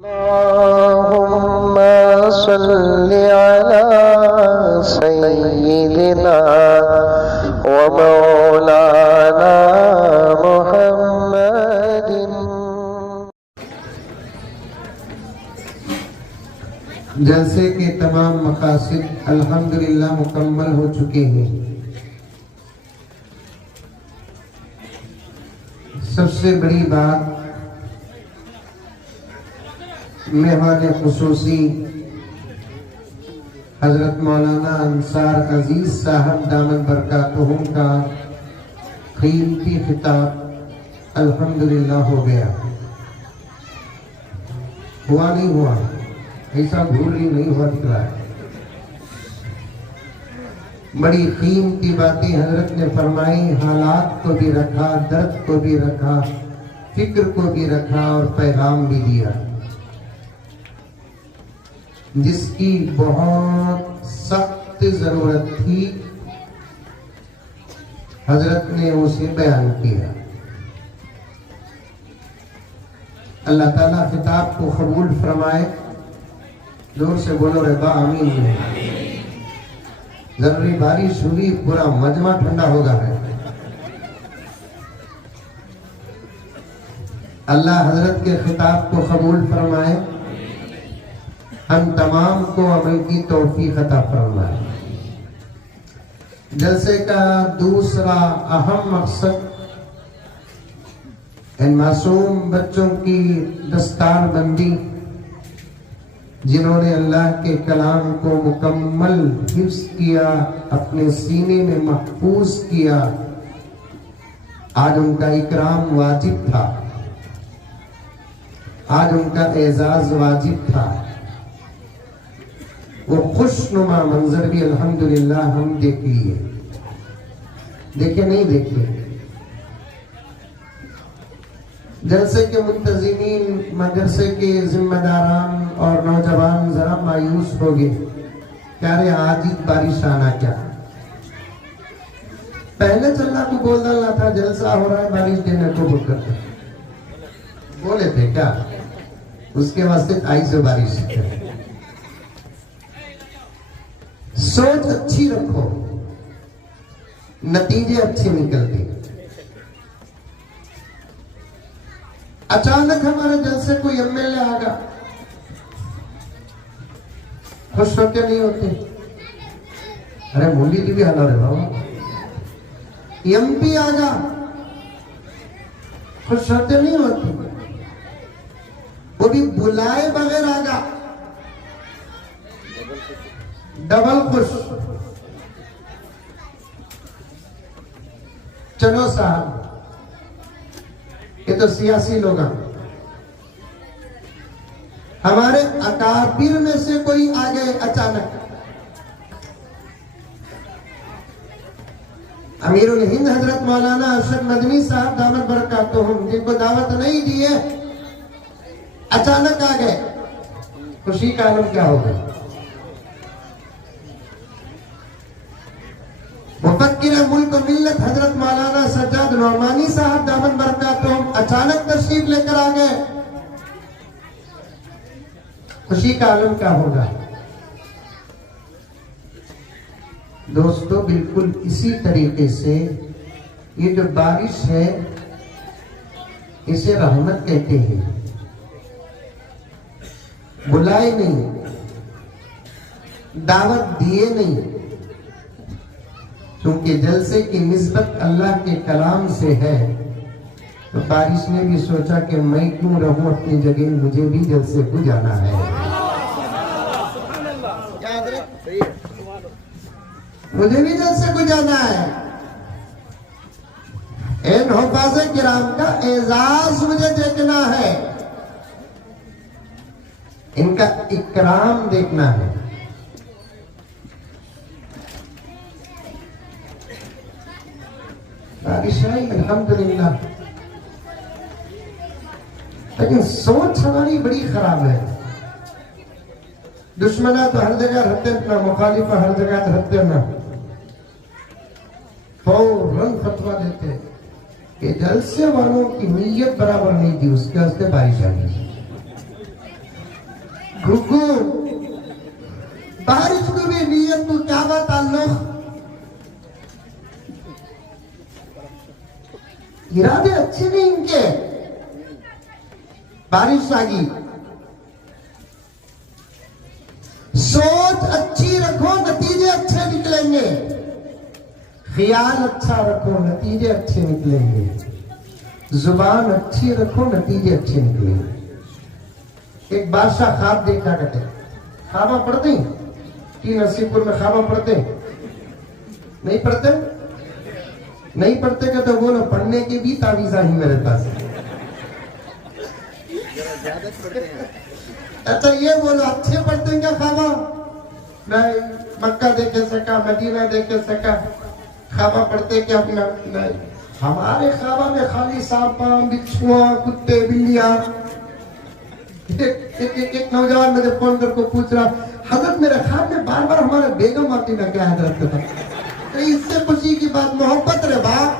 अल्लाहुम्मा सल्लि अला सय्यिदिना व मौलाना मुहम्मदिन। जलसे के तमाम मकासिद अल्हम्दुलिल्लाह मुकम्मल हो चुके हैं। सबसे बड़ी बात, मेहमान खुसूसी हजरत मौलाना अंसार अजीज साहब दामन बरकातुहुम का कीमती खिताब अल्हम्दुलिल्लाह हो गया। हुआ नहीं हुआ, ऐसा भूल ही नहीं हुआ दिख रहा है। बड़ी कीमती बातें हजरत ने फरमाई, हालात को भी रखा, दर्द को भी रखा, फिक्र को भी रखा और पैगाम भी दिया, जिसकी बहुत सख्त जरूरत थी। हजरत ने उसे बयान किया। अल्लाह ताला खिताब को कबूल फरमाए। जोर से बोलो रे बा आमीन। जरूरी बारिश हुई, पूरा मजमा ठंडा हो गया है। अल्लाह हजरत के खिताब को कबूल फरमाए, हम तमाम को अमल की तौफीक अता फरमाए। जलसे का दूसरा अहम मकसद इन मासूम बच्चों की दस्तार बंदी, जिन्होंने अल्लाह के कलाम को मुकम्मल हिफ्ज किया, अपने सीने में महफूज किया, आज उनका इकराम वाजिब था, आज उनका एजाज वाजिब था। वो खुशनुमा मंजर भी अल्हम्दुलिल्लाह हम देख लिए, देखे नहीं देखे। जलसे के मुंतजिमीन, मदरसे के जिम्मेदारान और नौजवान जरा मायूस हो गए। क्या रे आज ही बारिश आना क्या? पहले चलना को बोल डालना था, जलसा हो रहा है बारिश देने को बुक करते बोले थे क्या? उसके वास्ते आई से बारिश। सोच अच्छी रखो, नतीजे अच्छे निकलते। अचानक हमारे जलसे कोई एमएलए आ गया, खुश होते नहीं होते? अरे मूली जी भी हला रहे बाबा। एमपी आ गया, खुश होते नहीं होते? वो भी बुलाए बगैर आ गया, डबल खुश। चलो साहब, ये तो सियासी लोग हैं। हमारे अकाबिर में से कोई आ गए अचानक। अमीरुल हिंद हजरत मौलाना अरशद मदनी साहब दामत बरकातुहुम, जिनको दावत नहीं दी है, अचानक आ गए। खुशी का आलम क्या होगा? मुफक्किर मुल्क मिल्लत हजरत मौलाना सज्जाद नौमानी साहब दामन बरकातुहुम अचानक तशरीफ लेकर आ गए। खुशी का आलम क्या होगा? दोस्तों, बिल्कुल इसी तरीके से ये जो बारिश है, इसे रहमत कहते हैं। बुलाए नहीं, दावत दिए नहीं, क्योंकि जलसे की निस्बत अल्लाह के कलाम से है। तो बारिश ने भी सोचा कि मैं क्यों रहूं अपनी जगह, मुझे भी जलसे को जाना है, मुझे भी जलसे को जाना है। इन हुफ़ाज़े किराम का एजाज मुझे देखना है, इनका इकराम देखना है। बारिश आई अल्हम्दुलिल्लाह, लेकिन सोच हमारी बड़ी खराब है। दुश्मना तो हर जगह रहते ना, मुखालिफा हर जगह रहते ना, फौरन फतवा देते कि जलसे वालों की नीयत बराबर नहीं थी, उसके वास्ते बारिश आ गई। घुघू बारिश को भी नीयत को क्या बात ताल्लुक, इरादे अच्छे नहीं इनके, बारिश आ गई। सोच अच्छी रखो, नतीजे अच्छे निकलेंगे। ख्याल अच्छा रखो, नतीजे अच्छे निकलेंगे। जुबान अच्छी रखो, नतीजे अच्छे निकलेंगे। एक बादशाह ख्वाब देखा करते, ख्वाबा पढ़ते कि नसीबपुर में ख्वाबा पढ़ते नहीं पढ़ते, नहीं पढ़ते क्या तो बोलो, पढ़ने की भी तावीज़ा ही मेरे पास। अच्छा ये बोलो, अच्छे पढ़ते हैं क्या ख्वाबा? नहीं, मक्का देखे सका, मदीना देखे सका, ख्वाबा पढ़ते क्या अपना? नहीं, हमारे ख्वाबा में खाली सांपा, बिच्छुआ, कुत्ते, बिल्लियां। एक नौजवान मुझे फोन करके पूछ रहा, हजरत मेरे ख्वाब में बार बार हमारे बेगम आती ना क्या हजरत के पास? तो इससे खुशी की बात, मोहब्बत रे बाप।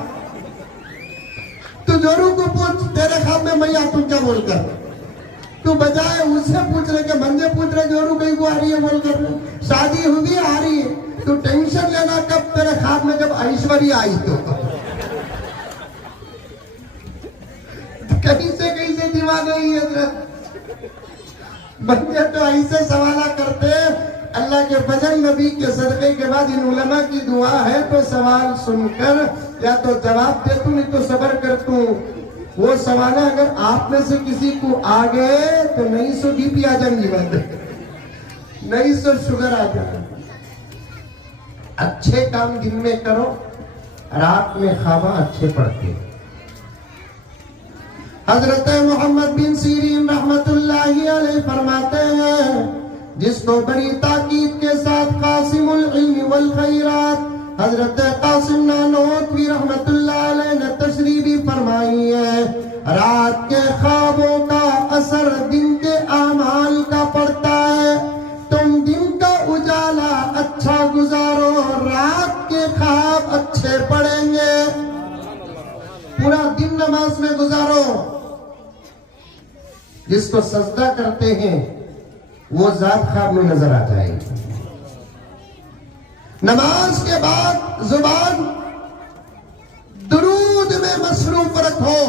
तू जोरू को पूछ, तेरे ख्वाब में मैं आतू क्या बोलकर? तू बजाय उससे पूछ रहे के बंदे पूछ रहे जोरू कहीं को आ रही है बोलकर, शादी हुई आ रही है। तू टेंशन लेना कब तेरे ख्वाब में जब ऐश्वर्या आई तो कहीं से दीवाना ही है। बंदे तो ऐसे सवाल करते, अल्लाह के फजल नबी के सदक़े के बाद इन उलमा की दुआ है तो सवाल सुनकर या तो जवाब दे तू, नहीं तो सब्र कर तू। वो सवाल है अगर आप में से किसी को आ गए तो 900 बीपी आ जाएंगी, बात 900 शुगर आ जाए। अच्छे काम दिन में करो, रात में ख्वाबा अच्छे पढ़ते। हजरत मोहम्मद बिन सीरीन रहमतुल्लाहि अलैहि फरमाते हैं, जिसको बड़ी ताकीद के साथ कासिमुल इल्म वल खैरात हजरत कासिम नानोतवी रहमतुल्लाह अलैहि ने तशरीह भी फरमाई है। रात के ख्वाबों का असर दिन के आमाल का पड़ता है। तुम दिन का उजाला अच्छा गुजारो, रात के ख्वाब अच्छे पड़ेंगे। पूरा दिन नमाज में गुजारो। जिसको सजदा करते हैं वो जात ख्वाब में नजर आ जाएगी। नमाज के बाद जुबान दुरूद में मसरूफ रखो।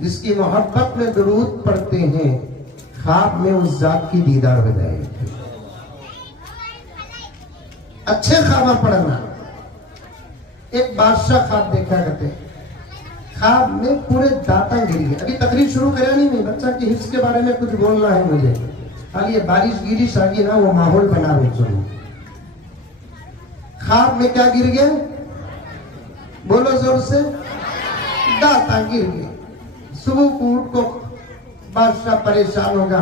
जिसकी मोहब्बत में दुरूद पढ़ते हैं ख्वाब में उस जात की दीदार हो जाएगी। अच्छे ख्वाब पढ़ना। एक बादशाह ख्वाब देखा करते, ख्वाब में पूरे दाता गिरी है। अभी तकरीर शुरू करा नहीं, मैं बच्चा की हिफ्ज के बारे में कुछ बोलना है मुझे। खाली ये बारिश गिरी सागी ना, वो माहौल बना रहे चलो। ख्वाब में क्या गिर गया? बोलो जोर से, दाता गिर गया। सुबह को उठ को बादशाह परेशान होगा।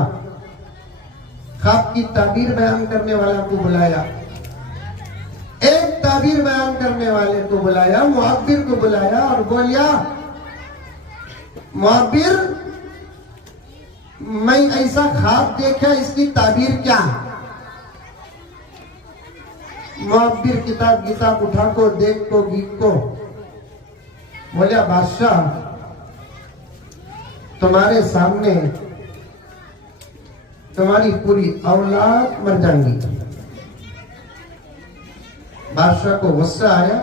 ख्वाब की ताबीर बयान करने वाला को बुलाया, एक ताबीर बयान करने वाले को बुलाया, मुअब्बिर को बुलाया और बोलिया, मुअब्बिर मैं ऐसा ख्वाब देखा, इसकी ताबीर क्या? मुअब्बिर किताब उठा को देख को गीत को बोलिया, बादशाह तुम्हारे सामने तुम्हारी पूरी औलाद मर जाएंगी। बादशाह को गुस्सा आया,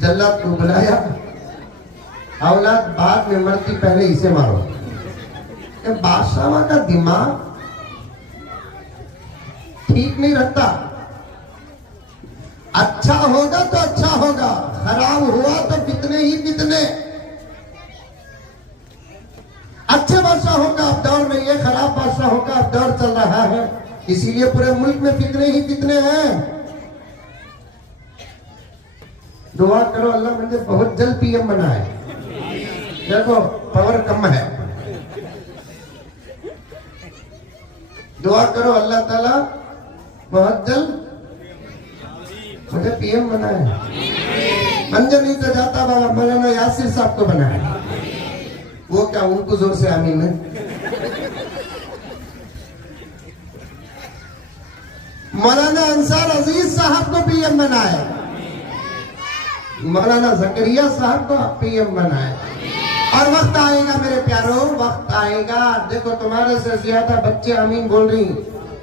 जल्लाद को बुलाया, औलाद बाद में मरती, पहले इसे मारो। बादशाह का दिमाग ठीक नहीं रहता। अच्छा होगा तो अच्छा होगा, खराब हुआ तो कितने ही कितने। अच्छे बादशाहों का अब दौर नहीं है, खराब बादशाहों का अब दौर चल रहा है। इसीलिए पूरे मुल्क में कितने ही कितने हैं। दुआ करो अल्लाह मुझे बहुत जल्द पीएम बनाए। देखो पावर कम है, दुआ करो अल्लाह ताला बहुत जल्द मुझे पीएम बनाए। मंजर नहीं तो जाता बाबा मौलाना यासिर साहब को बनाया। वो क्या, उनको जोर से आमीन है। मौलाना अंसार अजीज साहब को पीएम बनाए, मौलाना जकरिया साहब को पीएम बनाए। और वक्त आएगा मेरे प्यारों, वक्त आएगा, देखो तुम्हारे से ज्यादा बच्चे आमीन बोल रही,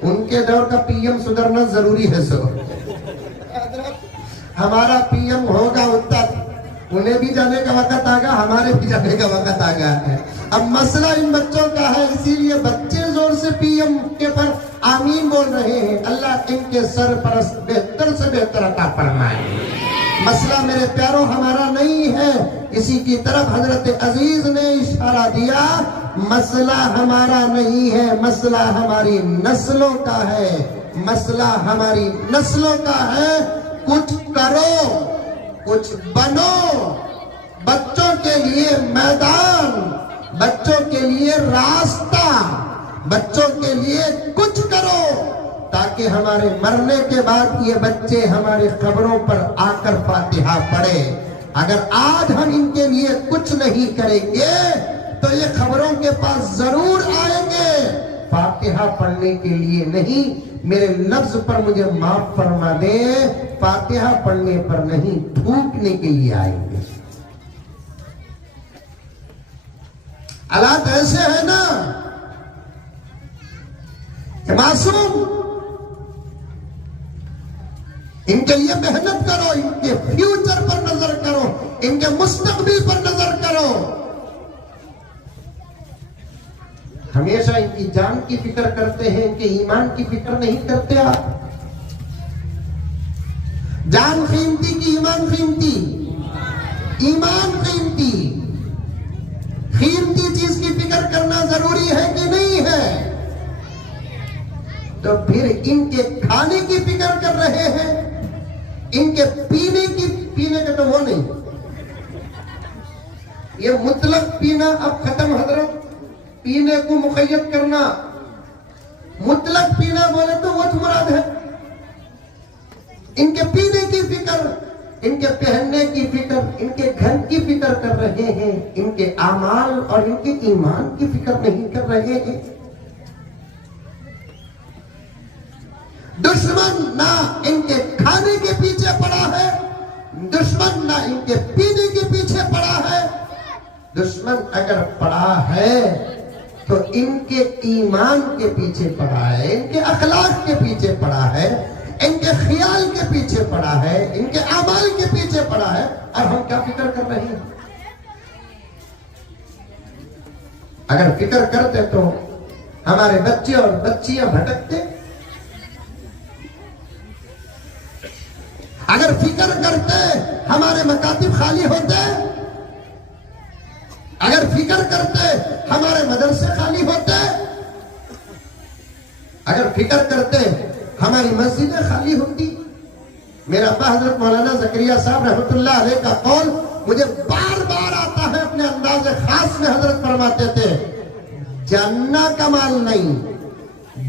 उनके दौर का पीएम सुधरना जरूरी है। सो हमारा पीएम होगा उत्तर, उन्हें भी जाने का वक्त आएगा, हमारे भी जाने का वक्त आ गया है। अब मसला इन बच्चों का है, इसीलिए बच्चे जोर से पीएम के पर आमीन बोल रहे हैं। अल्लाह इनके सर पर बेहतर से बेहतर अता फरमाए। मसला मेरे प्यारों हमारा नहीं है, इसी की तरफ हजरत अजीज ने इशारा दिया। मसला हमारा नहीं है, मसला हमारी नस्लों का है, मसला हमारी नस्लों का है। कुछ करो, कुछ बनो, बच्चों के लिए मैदान, बच्चों के लिए रास्ता, बच्चों के लिए कुछ करो, ताकि हमारे मरने के बाद ये बच्चे हमारे कब्रों पर आकर फातिहा पढ़े। अगर आज हम इनके लिए कुछ नहीं करेंगे तो ये खबरों के पास जरूर आएंगे, फातिहा पढ़ने के लिए नहीं। मेरे लफ्ज पर मुझे माफ फरमा दे, फातिहा पढ़ने पर नहीं, थूकने के लिए आएंगे। हालात ऐसे है ना, मासूम, इनके लिए मेहनत करो, इनके फ्यूचर पर नजर करो, इनके मुस्तकबिल पर नजर करो। हमेशा इनकी जान की फिक्र करते हैं, इनके ईमान की फिक्र नहीं करते आप। जान कीमती की ईमान कीमती, ईमान कीमती, कीमती चीज की फिक्र करना जरूरी है कि नहीं है? तो फिर इनके खाने की फिक्र कर रहे हैं, इनके पीने का तो वो नहीं, ये मुतलक पीना अब खत्म हजरत। पीने को मुक़य्यद करना, मुतलक पीना बोले तो वो मुराद है। इनके पीने की फिक्र, इनके पहनने की फिक्र, इनके घर की फिक्र कर रहे हैं, इनके आमाल और इनके ईमान की फिक्र नहीं कर रहे हैं। दुश्मन ना इनके खाने के पीछे पड़ा है, दुश्मन ना इनके पीने के पीछे पड़ा है। दुश्मन अगर पड़ा है तो इनके ईमान के पीछे पड़ा है, इनके अखलाक के पीछे पड़ा है, इनके ख्याल के पीछे पड़ा है, इनके अमाल के पीछे पड़ा है। और हम क्या फिक्र कर रहे हैं? अगर फिक्र करते तो हमारे बच्चे और बच्चियां भटकते, अगर फिक्र करते हमारे मकातिब खाली होते, अगर फिक्र करते हमारे मदरसे खाली होते, अगर फिक्र करते हमारी मस्जिदें खाली होती। मेरा अब्बा हजरत मौलाना ज़करिया साहब रहमतुल्लाह अलैह का कौल मुझे बार बार आता है, अपने अंदाज़े खास में हजरत फरमाते थे, जानना कमाल नहीं,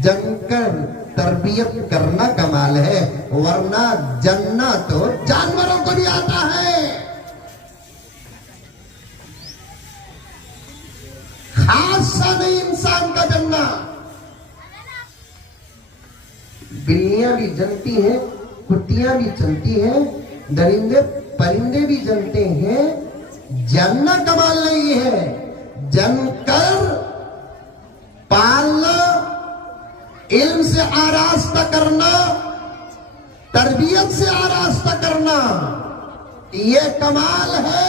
जनकर तरबियत करना कमाल है, वरना जन्ना तो जानवरों को भी आता है। खासा नहीं इंसान का जन्ना। बिल्लियां भी जनती हैं, कुत्तियां भी चलती हैं, दरिंदे परिंदे भी जनते हैं। जानना कमाल नहीं है, जनकर पालना, इल्म से आरास्ता करना, तरबियत से आरास्ता करना, ये कमाल है।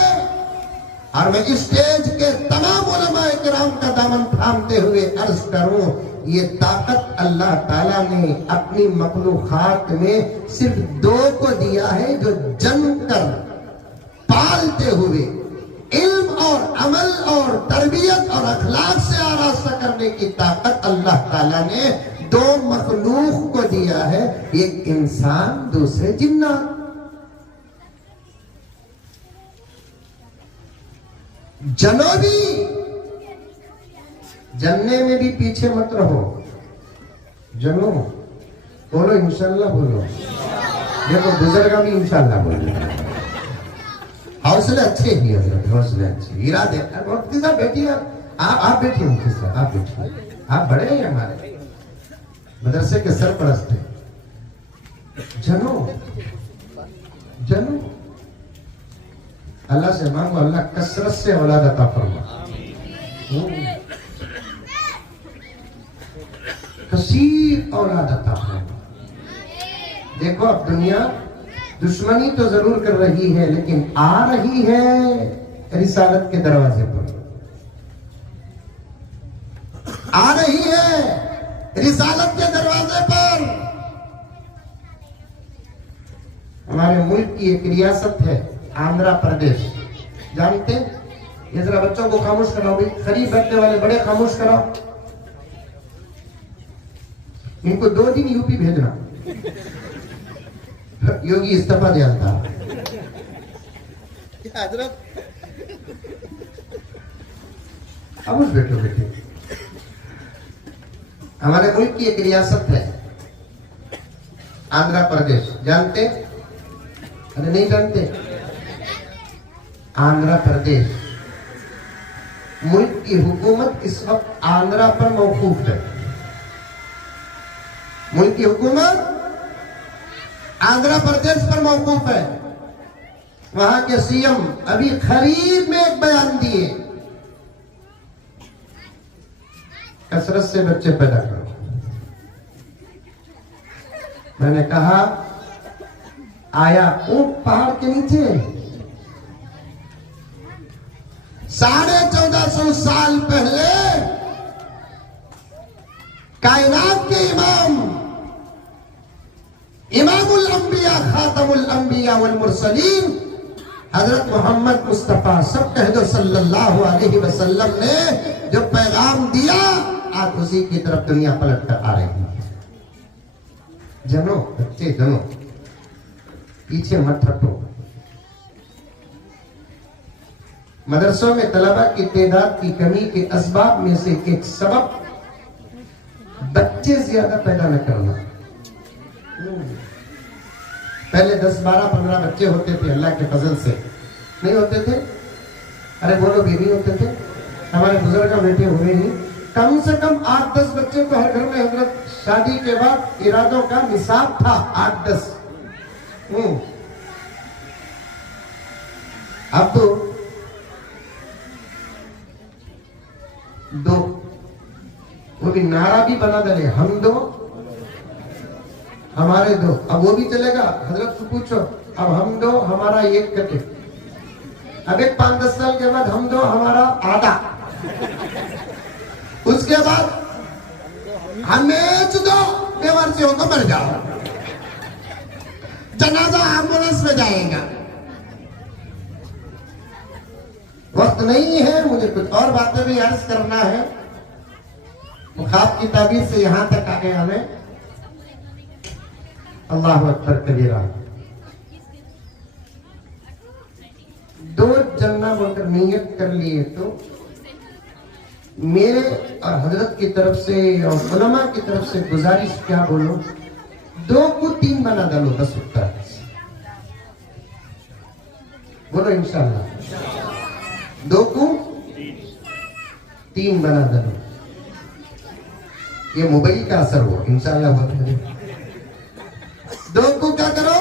और मैं स्टेज के तमाम उलमाए किराम का दामन थामते हुए अर्ज करूं, ये ताकत अल्लाह ताला ने अपनी मखलूकात में सिर्फ दो को दिया है, जो जनकर पालते हुए इल्म और अमल और तरबियत और अखलाक से आरास्ता करने की ताकत अल्लाह ताला ने दो मखलूक को दिया है, एक इंसान, दूसरे जिन्नात। जनो भी, जनने में भी पीछे मत रहो। जनो बोलो इंशाल्लाह बोलो, देखो बुजुर्ग भी इंशाल्लाह बोलो। हौसले अच्छे ही हजरत, हौसले अच्छे, इरादे। मुफ्ती साहब बैठिए, आप बैठिए, मुफ्ती साहब आप बैठिए, आप बड़े हैं हमारे मदरसे के सरपरस्त हैं। जनो जनो अल्लाह से मांगो, अल्लाह कसरत से औलाद अता फरमा। कसीर औलाद अता फरमा। देखो अब दुनिया दुश्मनी तो जरूर कर रही है, लेकिन आ रही है रिसालत के दरवाजे पर, आ रही है रिसालत के दरवाजे पर। हमारे मुल्क की एक रियासत है आंध्र प्रदेश, जानते? ये जरा बच्चों को खामोश कराओ भाई, करीब बैठने वाले बड़े खामोश कराओ। इनको 2 दिन यूपी भेजना, योगी इस्तीफा दिया था। अब उस बैठो बेटे, हमारे मुल्क की एक रियासत है आंध्र प्रदेश, जानते? अरे नहीं जानते? आंध्र प्रदेश मुल्क की हुकूमत इस वक्त आंध्रा पर मौकूफ है। मुल्क की हुकूमत आंध्र प्रदेश पर मौकूफ है। वहां के सीएम अभी करीब में एक बयान दिए, कसरत से बच्चे पैदा करो। मैंने कहा आया ऊंट पहाड़ के नीचे, 1450 साल पहले कायनात के इमाम, इमामुल अंबिया, खातमुल अंबिया वल मुरसलीन, हजरत मोहम्मद मुस्तफा सब कह दो सल्लल्लाहु अलैहि वसल्लम ने जो पैगाम दिया, आज उसी की तरफ दुनिया पलट कर आ रही है। जनो बच्चे जनो, पीछे मत हटो। मदरसों में तलबा की तादाद की कमी के असबाब में से एक सबब बच्चे ज्यादा पैदा न करना। पहले 10, 12, 15 बच्चे होते थे, अल्लाह के फजल से। नहीं होते थे? अरे बोलो भी नहीं होते थे। हमारे बुजुर्ग बेटे हुए नहीं, कम से कम 8-10 बच्चे तो हर घर में हजरत शादी के बाद इरादों का निसाब था, 8-10। अब तो 2, वो भी नारा भी बना डाले, हम 2 हमारे 2। अब वो भी चलेगा, हजरत से पूछो, अब हम 2 हमारा 1 कटे। अब एक 5-10 साल के बाद हम 2 हमारा आधा, उसके बाद हमें 2 बेवारसी होकर मर जाओ, जनाजा एम्बुलेंस में जाएगा। वक्त नहीं है, मुझे कुछ और बातें भी अर्ज करना है। मुखाब की ताबीर से यहां तक आ गए हमें। अल्लाह अकबर कबीरा। 2 जन्ना बोलकर नियत कर लिए तो मेरे और हजरत की तरफ से और उलमा की तरफ से गुजारिश क्या बोलो, 2 को 3 बना डालो, बस उतना बोलो इंशाअल्लाह। 2 को 3 बना डालो, ये मोबाइल का असर हो इंशाअल्लाह। 2 को क्या करो,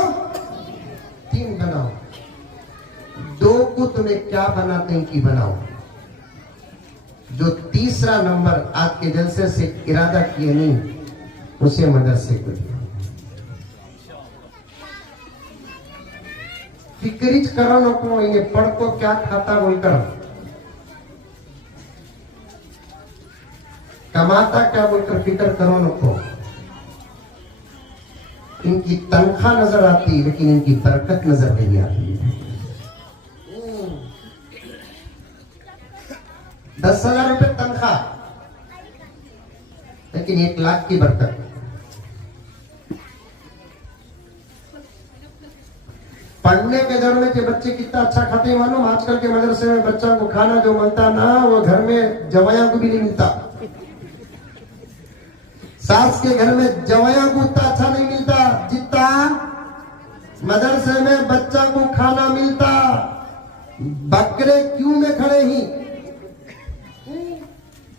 3 बनाओ। 2 को तुम्हें क्या बनाते हैं कि बनाओ। जो तीसरा नंबर आपके जलसे से इरादा किए नहीं, उसे मदरसे को दिया। फिक्रिच करो नको, ये पढ़ को क्या खाता बोलकर, कमाता क्या बोलकर फिक्र करो नको। इनकी तनख्वाह नजर आती है, लेकिन इनकी बरकत नजर नहीं आती है। 10,000 रुपए तनख्वाह, लेकिन 1 लाख की बरकत। पढ़ने के दौर में के बच्चे कितना अच्छा खाते हैं मालूम? आजकल के मदरसे में बच्चा को खाना जो मिलता ना, वो घर में जवाया को भी नहीं मिलता। सास के घर में जवाया को उतना अच्छा नहीं मिलता जितना मदरसे में बच्चा को खाना मिलता। बकरे क्यों में खड़े ही,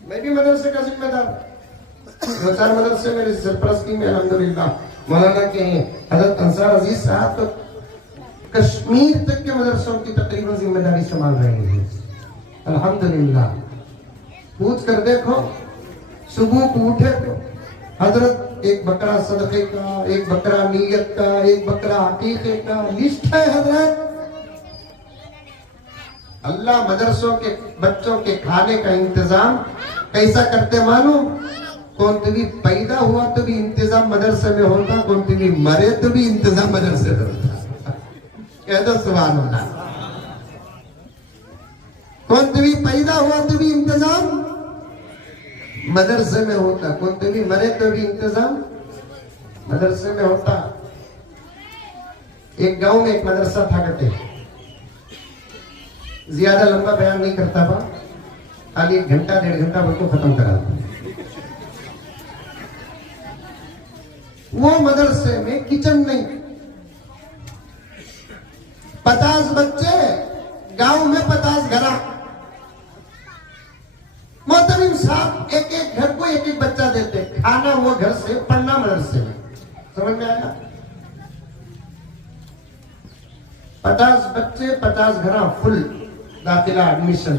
मैं भी मदरसे का जिम्मेदार, 2-4 मदरसे मेरी सरपरस्ती में अल्हम्दुलिल्लाह। मौलाना के हजरत अंसार अजीज साहब तो कश्मीर तक के मदरसों की तकरीबन जिम्मेदारी संभाल रहे हैं। अल्हम्दुलिल्लाह। पूछ कर देखो, सुबह को उठे तो हजरत एक बकरा सदके का, एक बकरा नीयत का, एक बकरा अकीके का लिस्ट है हजरत। अल्लाह मदरसों के बच्चों के खाने का इंतजाम कैसा करते मालूम? कौन भी पैदा हुआ तो भी इंतजाम मदरसे में होता, कौन भी मरे तो भी इंतजाम मदरसे में होता। कह दो सुभान अल्लाह। कौन भी पैदा हुआ तो भी इंतजाम मदरसे में होता, कौन भी मरे तो भी इंतजाम मदरसे में होता। एक गांव में एक मदरसा था करते, ज्यादा लंबा बयान नहीं करता था, खाली 1 घंटा 1.5 घंटा बिल्कुल खत्म करा। वो मदरसे में किचन नहीं, 50 बच्चे, गांव में 50 घर। मोहतरम साहब एक एक घर को एक एक बच्चा देते, खाना वो घर से, पढ़ना मदरसे में। समझ में आया? 50 बच्चे 50 घर फुल दाखिला एडमिशन।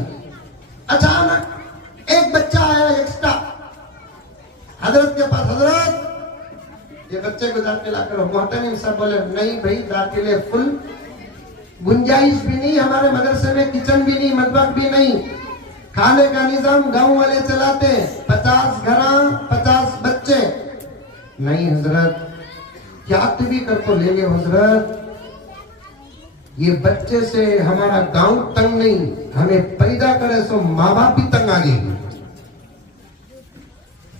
अचानक एक बच्चा आया एक्स्ट्रा हजरत के पास, हजरत ये बच्चे को दाखिला करो। मोहतरम साहब बोले नहीं भाई, दाखिले फुल, गुंजाइश भी नहीं हमारे मदरसे में, किचन भी नहीं, मदबख भी नहीं, खाने का निजाम गांव वाले चलाते, 50 घर 50 बच्चे। नहीं हजरत, क्या भी कर तो ले लियो हजरत, ये बच्चे से हमारा गांव तंग नहीं, हमें पैदा करे सो माँ बाप भी तंग आ गई,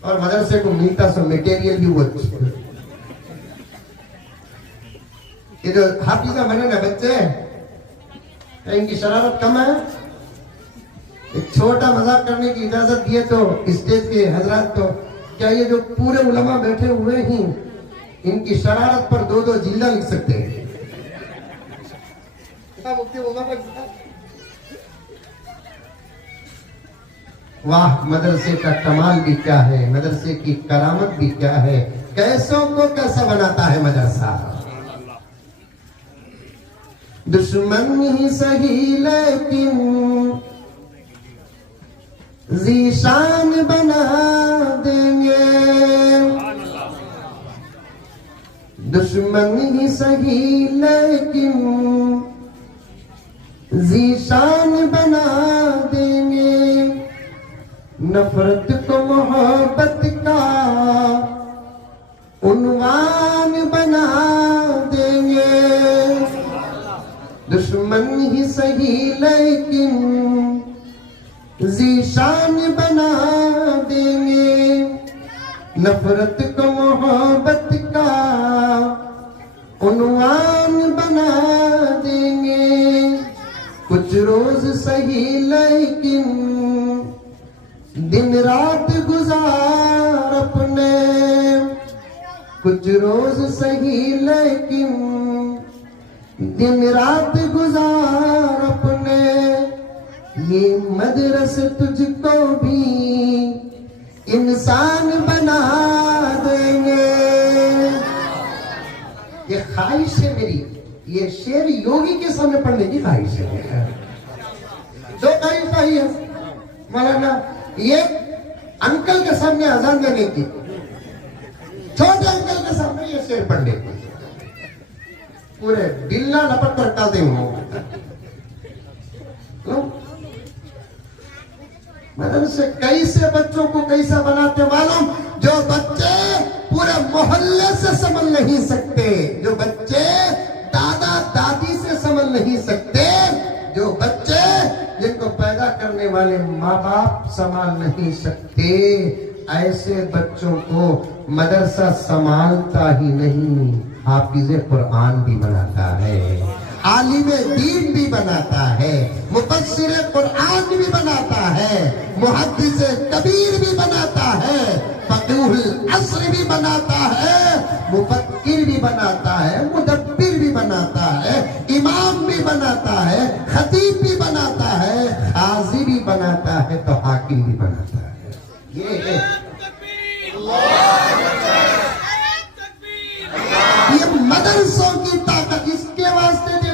और मदरसे को मिलता सो मटेरियल भी वो। ये जो हाफिजा बने ना बच्चे, इनकी शरारत कम है। एक छोटा मजाक करने की इजाजत दिए तो स्टेज के हजरात, तो क्या ये जो पूरे उलमा बैठे हुए हैं, इनकी शरारत पर 2-2 जिल्दा लिख सकते हैं। वाह, मदरसे का कमाल भी क्या है, मदरसे की करामत भी क्या है, कैसों को कैसा बनाता है मदरसा। दुश्मन ही सही लेकिन ज़ीशान बना देंगे, दुश्मन ही सही लेकिन ज़ीशान बना देंगे, नफरत को मोहब्बत का उन्वान बना देंगे, दुश्मन ही सही लेकिन ज़ीशान बना देंगे, नफरत को मोहब्बत का उन्वान बना देंगे, कुछ रोज सही लेकिन दिन रात गुजार अपने, कुछ रोज सही लेकिन दिन रात गुजार अपने, ये मदरसे तुझको भी इंसान बना देंगे। ये ख्वाहिश है मेरी, ये शेर योगी के सामने पढ़ने की ख्वाहिश है। 2 ख्वाहिश आई है मौलाना, ये अंकल के सामने अजान देने की, छोटे अंकल के सामने ये शेर पढ़ने की, पूरे बिल्ला लपट कर डालते हूँ। मदरसे कैसे बच्चों को कैसा बनाते मालूम? जो बच्चे पूरे मोहल्ले से समझ नहीं सकते, जो बच्चे दादा दादी से समझ नहीं सकते, जो बच्चे जिनको पैदा करने वाले माँ बाप संभाल नहीं सकते, ऐसे बच्चों को मदरसा संभालता ही नहीं, हाफिज़े कुरान भी बनाता है, आलिमे दीन भी बनाता है, मुफस्सिरे कुरान भी बनाता है, मुहद्दिसे कबीर भी बनाता है, फक़ीहुल अस्र भी बनाता है, मुफक्किर भी बनाता है, मुदब्बिर भी बनाता है, इमाम भी बनाता है, खतीब भी बनाता है, काज़ी भी बनाता है, तो हाकिम भी बनाता है। ये है ये मदरसों की ताकत। इसके वास्ते जो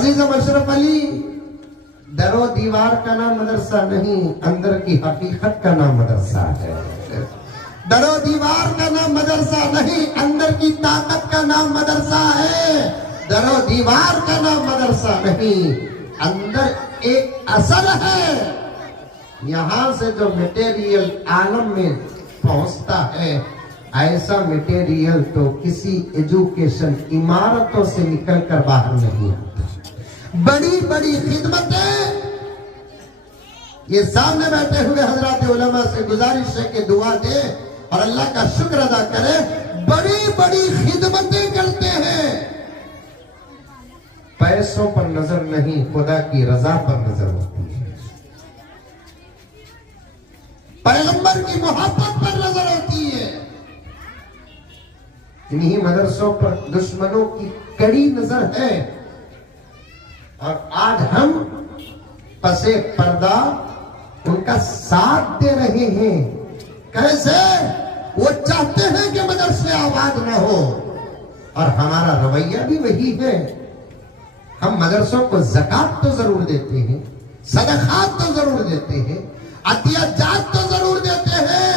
अजीजम अशरफ अली, दरो दीवार का नाम मदरसा नहीं, अंदर की हकीकत का नाम मदरसा है। दरो दीवार का नाम मदरसा नहीं, अंदर की ताकत का नाम मदरसा है। दरो दीवार का नाम मदरसा नहीं, अंदर एक असर है। यहां से जो मटेरियल आलम में पहुंचता है, ऐसा मटेरियल तो किसी एजुकेशन इमारतों से निकलकर बाहर नहीं आता। बड़ी बड़ी खिदमतें, ये सामने बैठे हुए हजरात उलमा से गुजारिश है कि दुआ दे और अल्लाह का शुक्र अदा करे। बड़ी बड़ी खिदमतें करते हैं, पैसों पर नजर नहीं, खुदा की रजा पर नजर होती है, पैगंबर की मोहब्बत पर नजर होती है। इन्हीं मदरसों पर दुश्मनों की कड़ी नजर है और आज हम पसे पर्दा उनका साथ दे रहे हैं। कैसे? वो चाहते हैं कि मदरसे आबाद न हो और हमारा रवैया भी वही है। हम मदरसों को ज़कात तो जरूर देते हैं, सदकात तो जरूर देते हैं, अतियाजात तो जरूर देते हैं,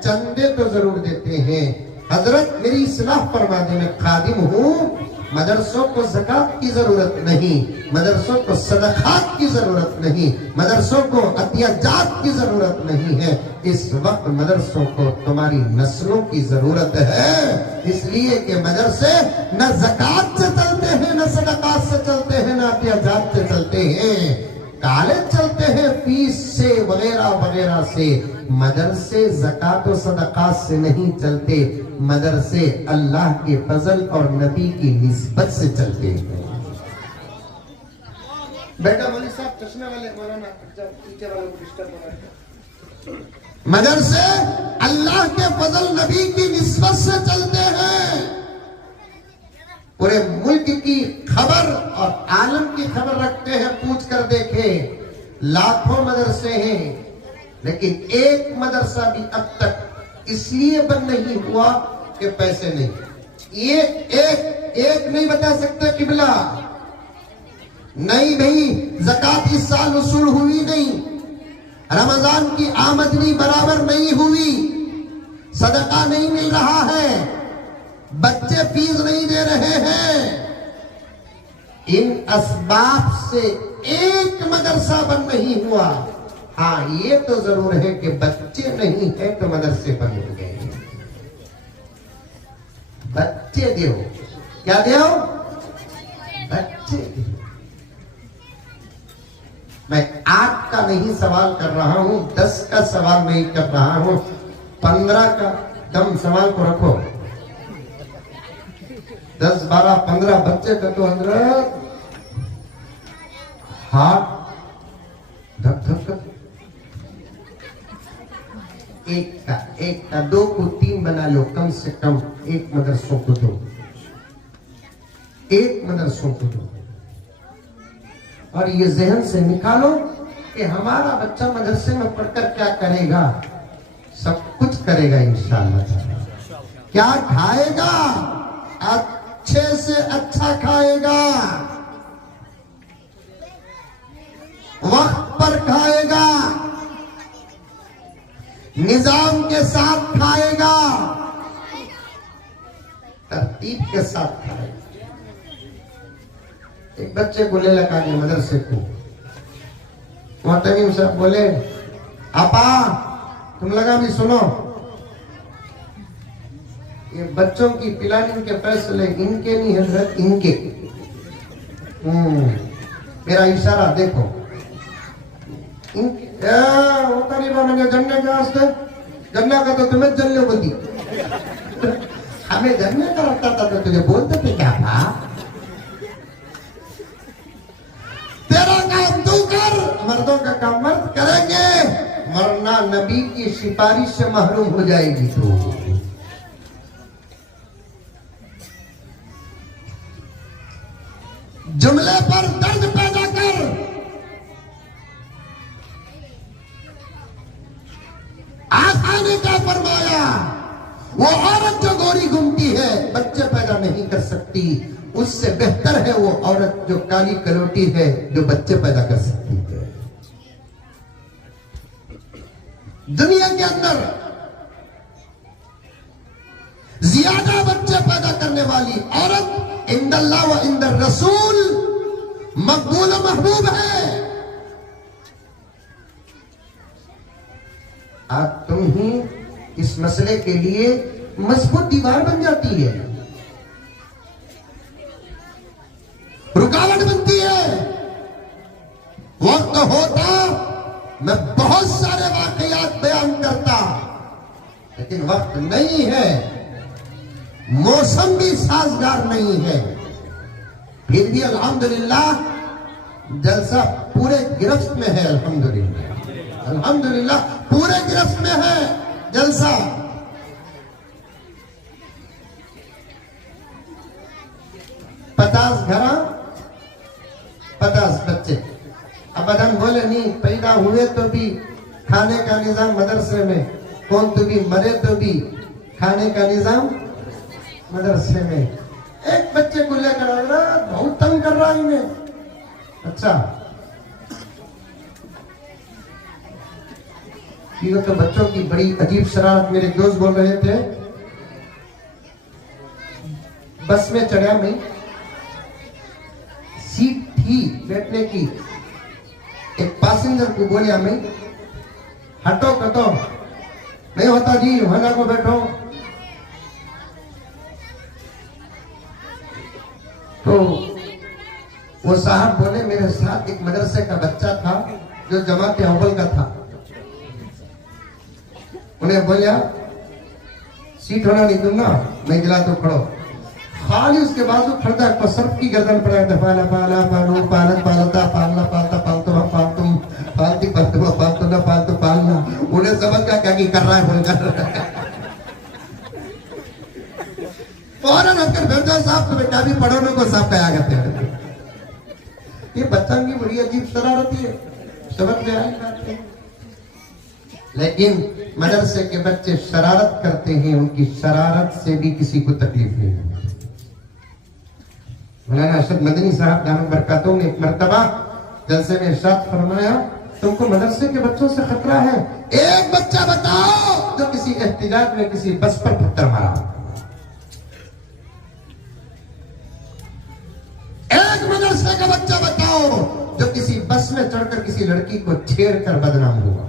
चंदे तो जरूर देते हैं। हजरत मेरी इस्लाह फरमा दे, मैं खादिम हूं। मदरसों को ज़कात की जरूरत नहीं, मदरसों को सदकात की जरूरत नहीं, मदरसों को अतियाजात की जरूरत नहीं है। इस वक्त मदरसों को तुम्हारी नस्लों की जरूरत है, इसलिए कि मदरसे न ज़कात से चलते हैं, न सदकात से चलते हैं, न अतियाजात से चलते हैं, कॉलेज चलते हैं फीस से वगैरह वगैरह से। मदरसे ज़कात और सदकात से नहीं चलते, मदरसे अल्लाह के फजल और नबी की निस्बत से चलते हैं। बेटा मौलवी साहब चश्मे वाले मौलाना पीछे वालों को डिस्टर्ब हो रहा है। मदरसे अल्लाह के फजल नबी की निस्बत से चलते हैं। पूरे मुल्क की खबर और आलम की खबर रखते हैं, पूछ कर देखे। लाखों मदरसे हैं, लेकिन एक मदरसा भी अब तक इसलिए बंद नहीं हुआ कि पैसे नहीं। ये एक नहीं बता सकते किबला, नहीं भाई ज़कात इस साल वसूल हुई नहीं, रमजान की आमदनी बराबर नहीं हुई, सदका नहीं मिल रहा है, बच्चे फीस नहीं दे रहे हैं। इन असबाब से एक मदरसा बंद नहीं हुआ। हाँ, ये तो जरूर है कि बच्चे नहीं है तो मदरसे बंद हो गए। बच्चे दो, क्या दो? बच्चे दो। मैं 8 का नहीं सवाल कर रहा हूं, 10 का सवाल नहीं कर रहा हूं, 15 का दम सवाल को रखो। 10, 12, 15 बच्चे का तो हजरत हाथ धक धक धक। एक का 2 को 3 बना लो, कम से कम एक मदरसों को दो, एक मदरसों को दो। और ये जहन से निकालो कि हमारा बच्चा मदरसे में पढ़कर क्या करेगा। सब कुछ करेगा इंशाअल्लाह। क्या खाएगा? अच्छे से अच्छा खाएगा, वक्त पर खाएगा, निजाम के साथ खाएगा, तरतीब के साथ खाएगा। एक बच्चे को ले लगा के मदरसे को, मोहतमीम साहब बोले, आपा तुम लगा भी सुनो, ये बच्चों की पिलाने के फैसले इनके नहीं हजरत, इनके। मेरा इशारा देखो, होता नहीं मानेंगे जन्ने के वास्ते, जन्ना का तो तुम्हें जन्ने बोलती, हमें जन्ने का रखता था तो तुझे बोलते थे क्या था? तेरा काम तू कर, मर्दों का काम मर्द करेंगे, वरना नबी की सिफारिश से महरूम हो जाएगी। तो जुमले पर दर्द पैदा कर। आसानी का फरमाया, वो औरत जो गोरी घूमती है बच्चे पैदा नहीं कर सकती, उससे बेहतर है वो औरत औरत जो काली कलोटी है जो बच्चे पैदा कर सकती है। दुनिया के अंदर ज्यादा बच्चे पैदा करने वाली औरत इंदल्लाह व इंदर रसूल मकबूल व महबूब है। आज तुम ही इस मसले के लिए मजबूत दीवार बन जाती है, रुकावट बनती है। वक्त होता मैं बहुत सारे वाकयात बयान करता, लेकिन वक्त नहीं है, मौसम भी साजगार नहीं है। फिर भी अल्हम्दुलिल्लाह जलसा पूरे गिरफ्त में है। अल्हम्दुलिल्लाह, अल्हम्दुलिल्लाह पूरे गिरफ्त में है जलसा। पचास घर 50 बच्चे। अब हम बोले नहीं, पैदा हुए तो भी खाने का निजाम मदरसे में, कौन तो भी मरे तो भी खाने का निजाम मदरसे में। एक बच्चे को लेकर आ रहा, बहुत तंग कर रहा है इन्हें। अच्छा, ये तो बच्चों की बड़ी अजीब शरारत। मेरे दोस्त बोल रहे थे, बस में चढ़ा मैं, सीट थी बैठने की, एक पैसेंजर को बोलिया मैं, हटो कटो, नहीं होता जी, वहां को बैठो। तो वो साहब बोले, मेरे साथ एक मदरसे का बच्चा था जो जमात अव्वल का था। उन्हें बोलिया सीट होना नहीं दूंगा, मैं गिला तो खड़ो। खाली उसके बाजू खड़ा को सर्फ की गर्दन पड़ा, पाला पाला पालू पालन पालता पालना पालता पालतू पालतू पालती पालतू पालतू ना पालतू पालना। उन्हें समझ का क्या कर रहा है बोलकर फौरन हटकर भेजो साहब, तुम्हें क्या भी पढ़ो को साहब कहा करते हैं। ये बच्चा की बड़ी अजीब शरारती है, समझ में आए। लेकिन मदरसे के बच्चे शरारत करते हैं, उनकी शरारत से भी किसी को तकलीफ नहीं होती। मौलाना अरशद मदनी साहब दामद बरकातहू ने एक मर्तबा जलसे में इरशाद फरमाया, तुमको मदरसे के बच्चों से खतरा है। एक बच्चा बताओ जो किसी एहतिजाज में किसी बस पर पत्थर मारा, एक मदरसे का बच्चा बताओ जो किसी बस में चढ़कर किसी लड़की को छेड़कर बदनाम हुआ।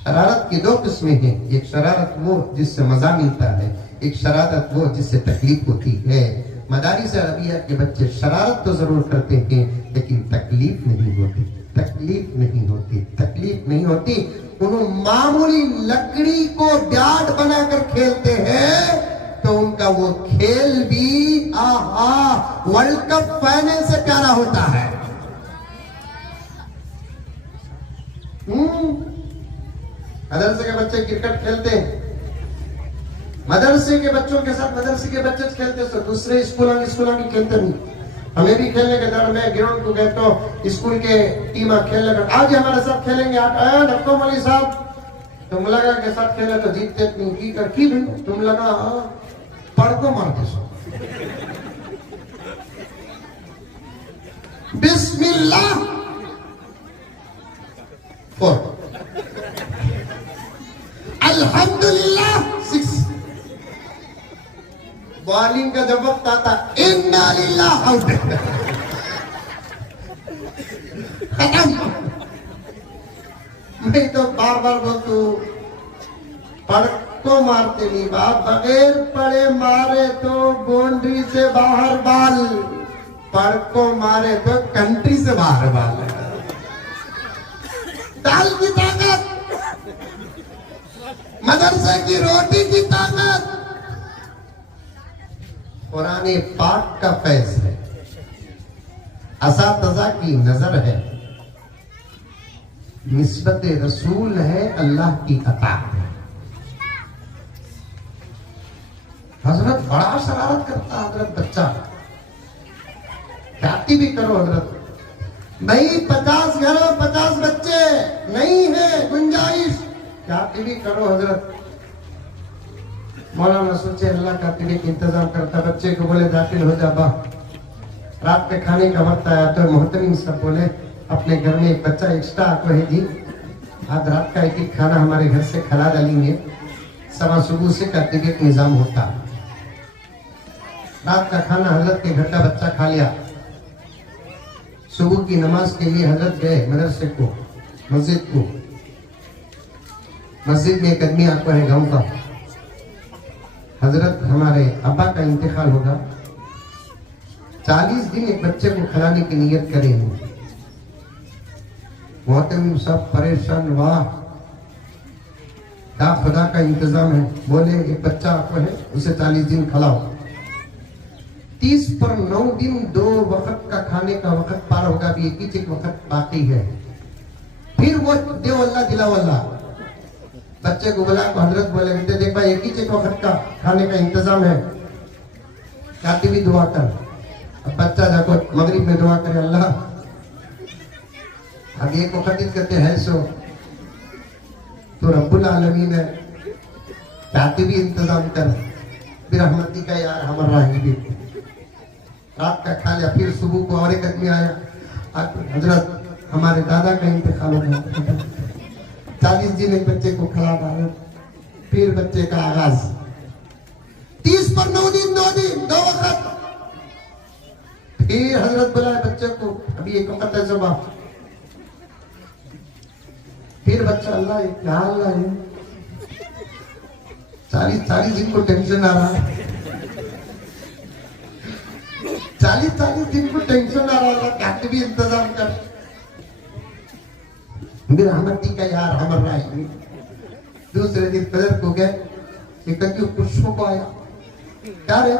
शरारत की 2 किस्में हैं, एक शरारत वो जिससे मजा मिलता है, एक शरारत वो जिससे तकलीफ होती है। मदारिस अरबिया के बच्चे शरारत तो जरूर करते हैं, लेकिन तकलीफ नहीं होती, तकलीफ नहीं होती, तकलीफ नहीं होती। उन्होंने मामूली लकड़ी को बैट बनाकर खेलते हैं तो उनका वो खेल भी आहा वर्ल्ड कप फाइनल से प्यारा होता है। मदरसे के बच्चे क्रिकेट खेलते हैं, मदरसे के बच्चों के साथ मदरसे के बच्चे खेलते हैं, तो दूसरे स्कूलों की खेलते नहीं। हमें भी खेलने के दौरान में ग्राउंड को गए तो स्कूल के टीम खेलने का, आज हमारे साथ खेलेंगे, आप डॉक्टर मौली साहब, तुम लगा के साथ खेले तो जीतते नहीं की कर की भी तुम लगा पढ़ को मारते सो। बिस्मिल्लाह 4 अल्हम्दुलिल्लाह 6। बॉलिंग का जब वक्त आता इन्ना लिल्लाह आउट, खत्म। मैं तो बार बार बोलता हूं, पढ़ को मारते नहीं बाप, बगैर पढ़े मारे तो बाउंड्री से बाहर बाल, पढ़ को मारे तो कंट्री से बाहर बाल। दाल की ताकत, मदरसे की रोटी की ताकत कुरान पाक का फैज है, असातिज़ा की नजर है, निस्बत रसूल है, अल्लाह की अता है। हजरत बड़ा शरारत करता हजरत बच्चा, जाती भी करो हजरत भाई, 50 घर 50 बच्चे नहीं है गुंजाइश, जाती भी करो हजरत। मौलाना सोचे अल्लाह का तिले का इंतजाम करता, बच्चे को बोले दाखिल हो जा बा। रात के खाने का वक्त आया तो मोहतरम सब बोले अपने घर में एक बच्चा एक्स्ट्रा आपको है जी, आज रात का एक खाना हमारे घर से खिला डालेंगे, सवा सुबह से का तिले निजाम होता। रात का खाना हजरत के घर का बच्चा खा लिया। सुबह की नमाज के लिए हजरत गए मदरसे को, मस्जिद को। मस्जिद में एक आदमी आपको है गांव का, हजरत हमारे अब्बा का इंतकाल होगा, 40 दिन एक बच्चे को खिलाने की नियत करे हैं। मोहतरम सब परेशान, वाह क्या खुदा का इंतजाम है। बोले एक बच्चा आपको है, उसे 40 दिन खिलाओ। 30 पर 9 दिन 2 वक्त का खाने का वक्त पार होगा, अभी 21 वक्त बाकी है। फिर वो देव अल्लाह दिला वल्ला बच्चे को बुला को हजरत बोले बेटे देख भाई 21 वक्त का खाने का इंतजाम है, कहती भी दुआ कर। अब बच्चा जाको मगरिब में दुआ करे अल्लाह अब एक वक्त करते हैं सो तो रब्बुल आलमीन है, कहती भी इंतजाम कर। फिर रहमती का यार हमारा भी रात का खा लिया। फिर सुबह को और एक आदमी आया, हजरत हमारे दादा का इंतकाल हो गया, 40 दिन एक बच्चे को खिला डाला। फिर बच्चे का आगाज 30 पर 9 दिन 2 दिन 2 वक्त। फिर हजरत बुलाए बच्चे को, अभी एक वक्त है सुबह। फिर बच्चा अल्लाह क्या अल्लाह है, 40 दिन को टेंशन आ रहा है, 40 दिन को टेंशन आ रहा है, क्या भी इंतजाम कर। मेरा रहमती का यार हमारा है। दूसरे दिन फजर को गए, एक पुष्पों को आया, क्या रे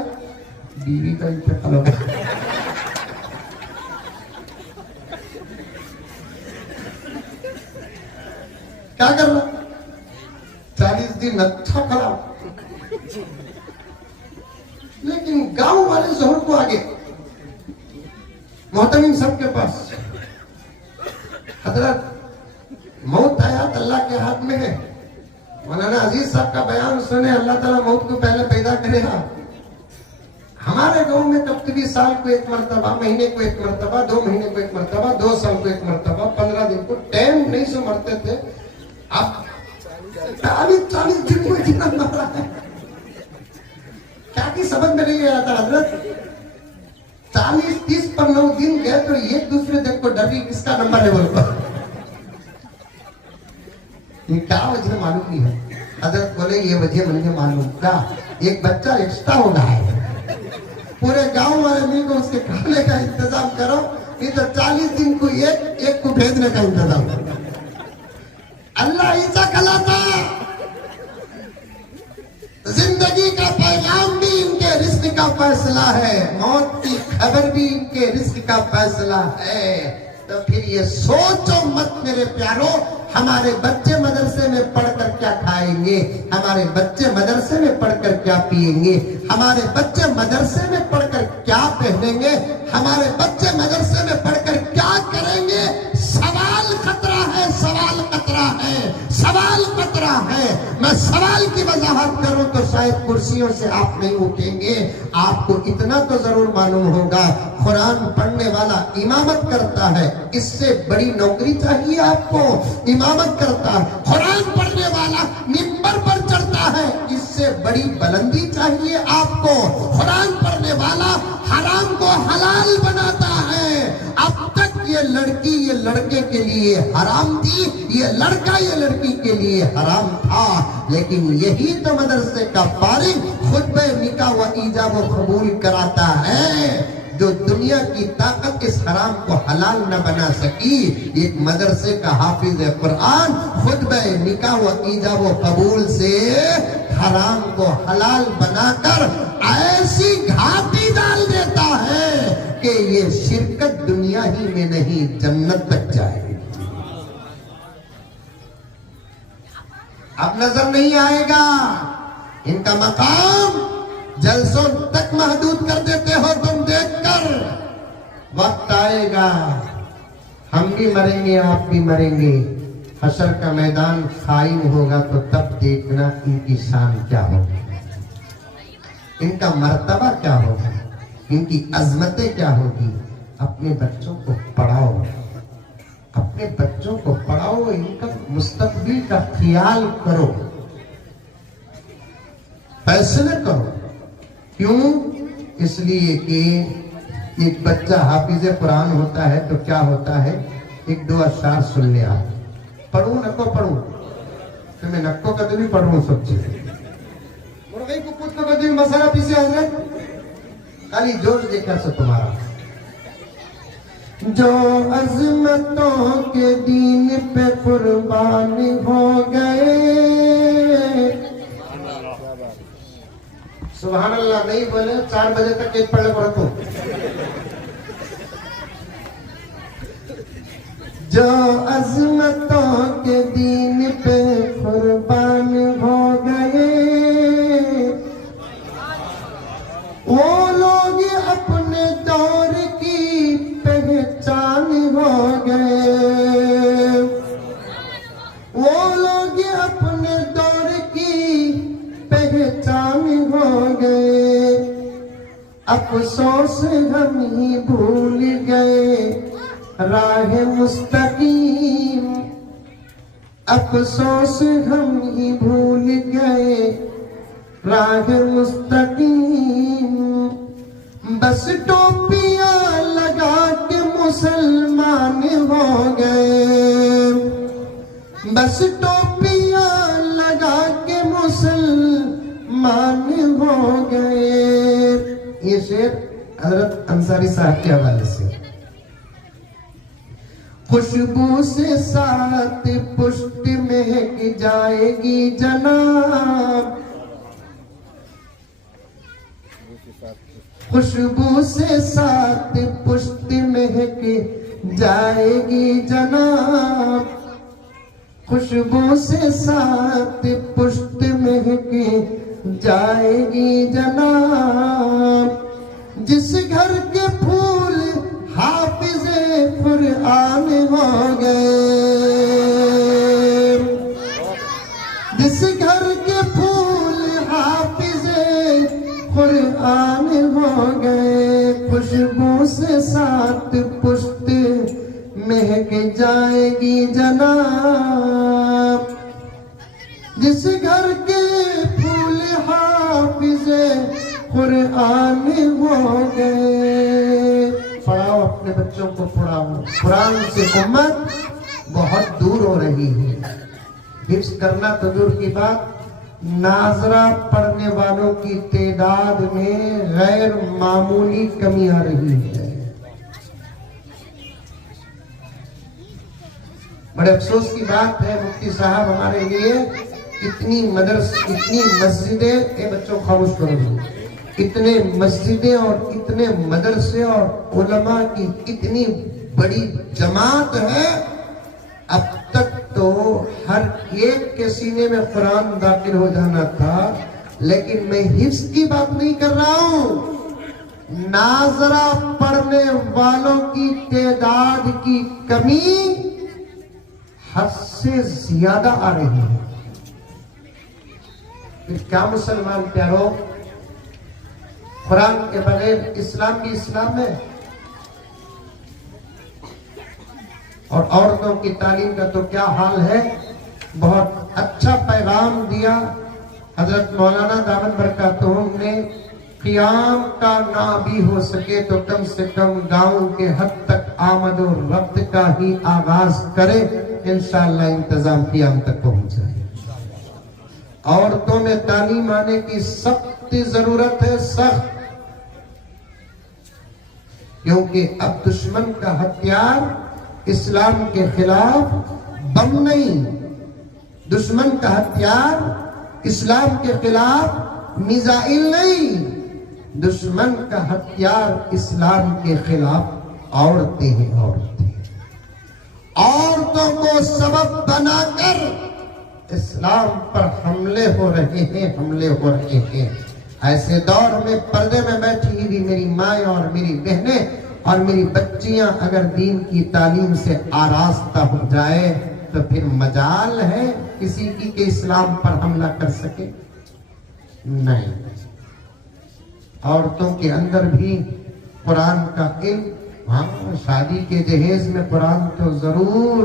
बीवी का इंतकाल हो गया। क्या कर रहा, 40 दिन अच्छा खड़ा, लेकिन गांव वाले जोहर को आगे मोहतमीम सबके पास हजरत मौत आयात अल्लाह के हाथ में है। मौलाना अजीज साहब का बयान सुने, अल्लाह ताला मौत को पहले पैदा करेगा। हमारे गांव में कब भी साल को एक मरतबा, महीने को एक मरतबा, 2 महीने को एक मरतबा, 2 साल को एक मरतबा, 15 दिन को टाइम नहीं से मरते थे। अब 40 दिन को इतना मर रहा है, क्या की समझ में नहीं आया था हजरत। 40-30 पर 9 दिन गए तो एक दूसरे देख को डरी, किसका नंबर है बोल, ये क्या वजह मालूम नहीं है। हजरत बोले ये वजह मुझे मालूम था, एक बच्चा एक्स्ट्रा हो रहा है, पूरे गांव वाले मिलकर उसके खाने का इंतजाम करो, नहीं तो 40 दिन को एक को भेजने का इंतजाम करो। अल्लाह ऐसा खिलाता, जिंदगी का पैगाम भी इनके रिस्क का फैसला है, मौत की खबर भी इनके रिस्क का फैसला है। तो फिर ये सोचो मत मेरे प्यारो, हमारे बच्चे मदरसे में पढ़कर क्या खाएंगे, हमारे बच्चे मदरसे में पढ़कर क्या पिएंगे, हमारे बच्चे मदरसे में पढ़कर क्या पहनेंगे, हमारे बच्चे मदरसे में पढ़कर क्या करेंगे। सवाल खतरा है, सवाल खतरा है, सवाल खतरा है। मैं सवाल की वजाहत करूं तो शायद कुर्सियों से आप नहीं उठेंगे। आपको इतना तो जरूर मालूम होगा, कुरान पढ़ने वाला इमामत करता है, इससे बड़ी नौकरी चाहिए आपको। इमामत करता है, कुरान पढ़ने वाला मिंबर पर चढ़ता है, इससे बड़ी बुलंदी चाहिए आपको। कुरान पढ़ने वाला हराम को हलाल बनाता है। अब तक ये लड़की ये लड़के के लिए हराम थी, ये लड़का ये लड़की के लिए हराम था, लेकिन यही तो मदरसे का फारिग खुतबे निकाह व ईजाब व कबूल कराता है। जो दुनिया की ताकत इस हराम को हलाल न बना सकी, एक मदरसे का हाफिज कुरान खुतबे निकाह व ईजाब व कबूल से हराम को हलाल बनाकर ऐसी घाटी डाल देता है कि ये शिरकत दुनिया ही में नहीं जन्नत तक जाएगी। अब नजर नहीं आएगा, इनका मकाम जलसों तक महदूद कर देते हो तुम देखकर। वक्त आएगा हम भी मरेंगे, आप भी मरेंगे, हशर का मैदान कायम होगा तो तब देखना इनकी शान क्या होगी। इनका मर्तबा क्या होगा, इनकी अजमतें क्या होगी। अपने बच्चों को पढ़ाओ, अपने बच्चों को पढ़ाओ, इनका मुस्तकबिल का ख्याल करो, फैसले करो। क्यों? इसलिए कि एक बच्चा हाफिज कुरान होता है तो क्या होता है, एक दो अशार सुन लिया, पढ़ू नको पढ़ू तो मैं नक्को कदम भी पढ़ू सब चीजें मुर्गी को कुछ को कदम मसाला पीसे हजरत खाली जोश देखा सो तुम्हारा। जो अजमतों के दीन पे कुर्बान हो गए, सुभान अल्लाह नहीं बोले 4 बजे तक एक पढ़ पढ़ो तो। जो अजमतों के दीन पे कुर्बान हो गए, वो लोग अपने दौर की पहचान हो गए, वो लोग अपने दौर की पहचान हो गए। अफसोस हम ही भूल गए राह मुस्तकीम, अफसोस हम ही भूल गए राह मुस्तकीम। बस टोपियां लगा के मुसलमान हो गए, बस टोपियां लगा के मुसलमान हो गए। ये शेर हजरत अंसारी साहब के हवाले से। खुशबू से साथ पुष्ट महक जाएगी जनाब, खुशबू से साथ पुष्ट महक जाएगी जनाब, खुशबू से साथ पुष्ट महक जाएगी जनाब। जिस घर के फूल हाफिज़े कुरान हो गए, जिस घर के फूल हाफिज़े कुरान हो गए, खुशबू से साथ पुष्ट महक जाएगी जनाब। जिस घर के फूल हाफिज़े कुरान हो गए। पढ़ाओ अपने बच्चों को, पढ़ाओ। कुरान से उम्मत बहुत दूर हो रही है। हिफ्ज़ करना तो दूर की बात, नाज़रा पढ़ने वालों की तादाद में गैर मामूली कमी आ रही है। बड़े अफसोस की बात है मुफ्ती साहब, हमारे लिए इतनी इतनी मस्जिदें, ये बच्चों खामोश करो, इतने मस्जिदें और इतने मदरसे और उलमा की इतनी बड़ी जमात है। अब तक तो हर एक के सीने में कुरान दाखिल हो जाना था, लेकिन मैं हिफ्ज़ की बात नहीं कर रहा हूं। नाज़रा पढ़ने वालों की तादाद की कमी हद से ज्यादा आ रही है। फिर क्या मुसलमान प्यारों, कुरान के बगैर इस्लाम भी इस्लाम है। और औरतों की तालीम का तो क्या हाल है। बहुत अच्छा पैगाम दिया हजरत मौलाना दामन बरकातहूम ने। क़ियाम का ना भी हो सके तो कम से कम गाँव के हद तक आमद और रफ्त का ही आगाज करे, इंशाअल्लाह इंतजाम क़ियाम तक पहुंच जाए। औरतों में तालीम आने की सख्त जरूरत है, सख्त, क्योंकि अब दुश्मन का हथियार इस्लाम के खिलाफ बम नहीं, दुश्मन का हथियार इस्लाम के खिलाफ मिसाइल नहीं, दुश्मन का हथियार इस्लाम के खिलाफ औरतें हैं। औरतों को सबब बनाकर इस्लाम पर हमले हो रहे हैं, हमले हो रहे हैं। ऐसे दौर में पर्दे में बैठी हुई मेरी माँ और मेरी बहनें और मेरी बच्चियां अगर दीन की तालीम से आरास्ता हो जाए तो फिर मजाल है किसी की के इस्लाम पर हमला कर सके? नहीं। औरतों के अंदर भी कुरान का इल्म। हाँ, शादी के जहेज में कुरान तो जरूर,